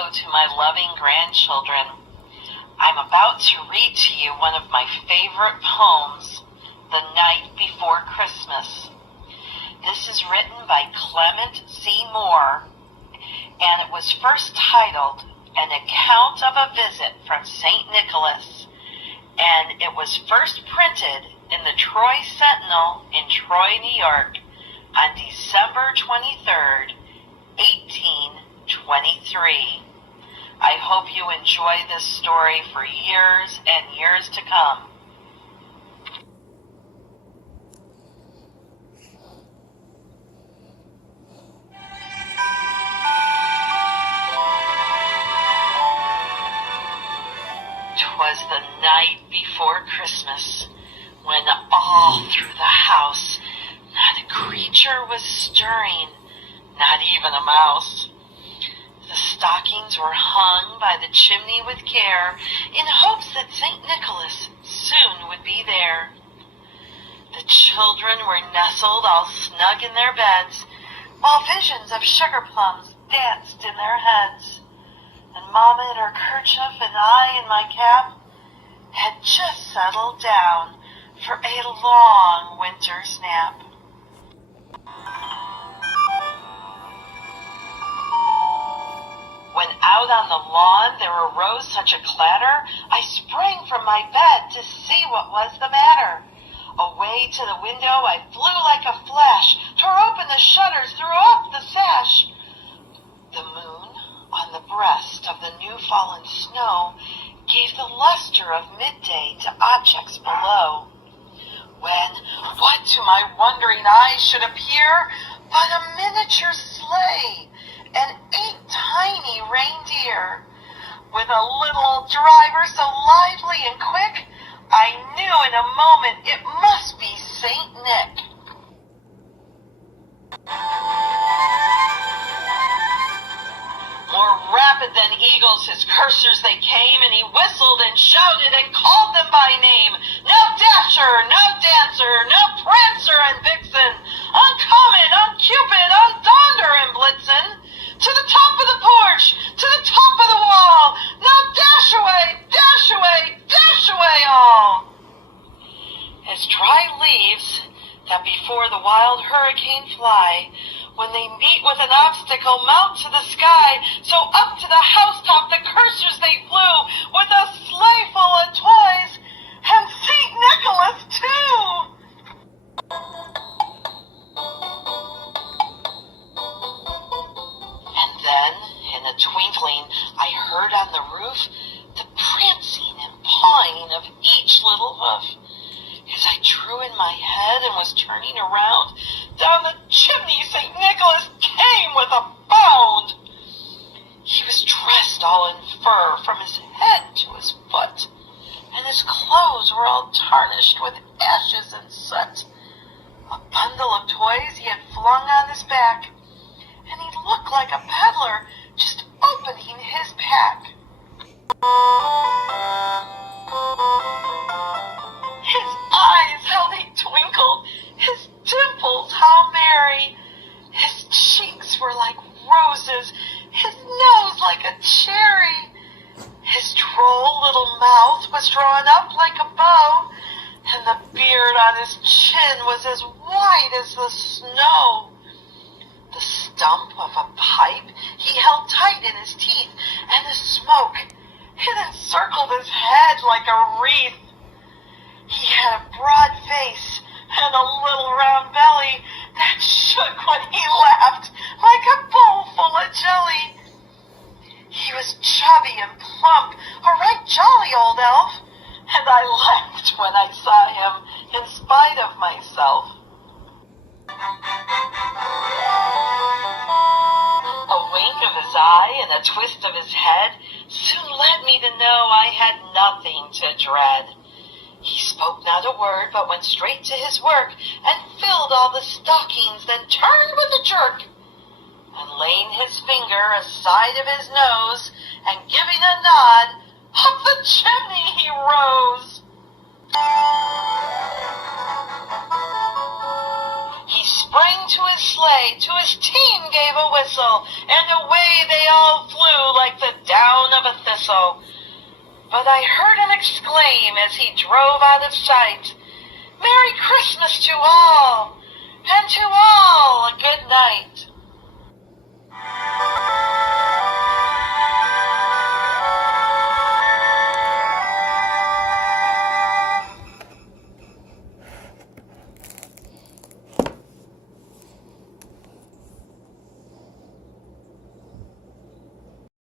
hello to my loving grandchildren. I'm about to read to you one of my favorite poems, The Night Before Christmas. This is written by Clement C. Moore, and it was first titled An Account of a Visit from St. Nicholas, and it was first printed in the Troy Sentinel in Troy, New York on December 23rd, 1823. I hope you enjoy this story for years and years to come. "'Twas the night before Christmas, when all through the house not a creature was stirring, not even a mouse. The stockings were hung by the chimney with care, in hopes that St. Nicholas soon would be there. The children were nestled all snug in their beds, while visions of sugar plums danced in their heads. And Mama in her kerchief and I in my cap had just settled down for a long winter's nap. When out on the lawn there arose such a clatter, I sprang from my bed to see what was the matter. Away to the window I flew like a flash, tore open the shutters, threw up the sash. The moon, on the breast of the new-fallen snow, gave the luster of midday to objects below. When, what to my wondering eyes should appear but a miniature sleigh and 8 tiny reindeer, with a little driver so lively and quick, I knew in a moment it must be Saint Nick. More rapid than eagles his coursers they came, and he whistled and shouted and called them by name. No Dasher, no Dancer, no Prancer and Vixen, on Comet, on Cupid, on Donder and Blitzen, to the top of the porch, to the top of the wall, now dash away, dash away, dash away all. As dry leaves that before the wild hurricane fly, when they meet with an obstacle, mount to the sky, so up to the housetop the coursers they flew, with a sleigh full of toys, and St. Nicholas too. And then, in a twinkling, I heard on the roof the prancing and pawing of each little hoof. As I drew in my head and was turning around, down the chimney St. Nicholas came with a bound. He was dressed all in fur from his head to his foot, and his clothes were all tarnished with ashes and soot. A bundle of toys he had flung on his back, and he looked like a peddler just opening his pack. His eyes, how they twinkled, his dimples, how merry. His cheeks were like roses, his nose like a cherry. His droll little mouth was drawn up like a bow, and the beard on his chin was as white as the snow. The stump of a pipe he held tight in his teeth, and the smoke, it encircled his head like a wreath. He had a broad face and a little round belly that shook when he laughed like a bowl full of jelly. He was chubby and plump, a right jolly old elf, and I laughed when I saw him in spite of myself. A wink of his eye and a twist of his head soon led me to know I had nothing to dread. He spoke not a word, but went straight to his work, and filled all the stockings, then turned with a jerk, and laying his finger aside of his nose, and giving a nod, up the chimney he rose. He sprang to his sleigh, to his team gave a whistle, and away they all flew like the down of a thistle. But I heard him exclaim as he drove out of sight, "Merry Christmas to all, and to all a good night."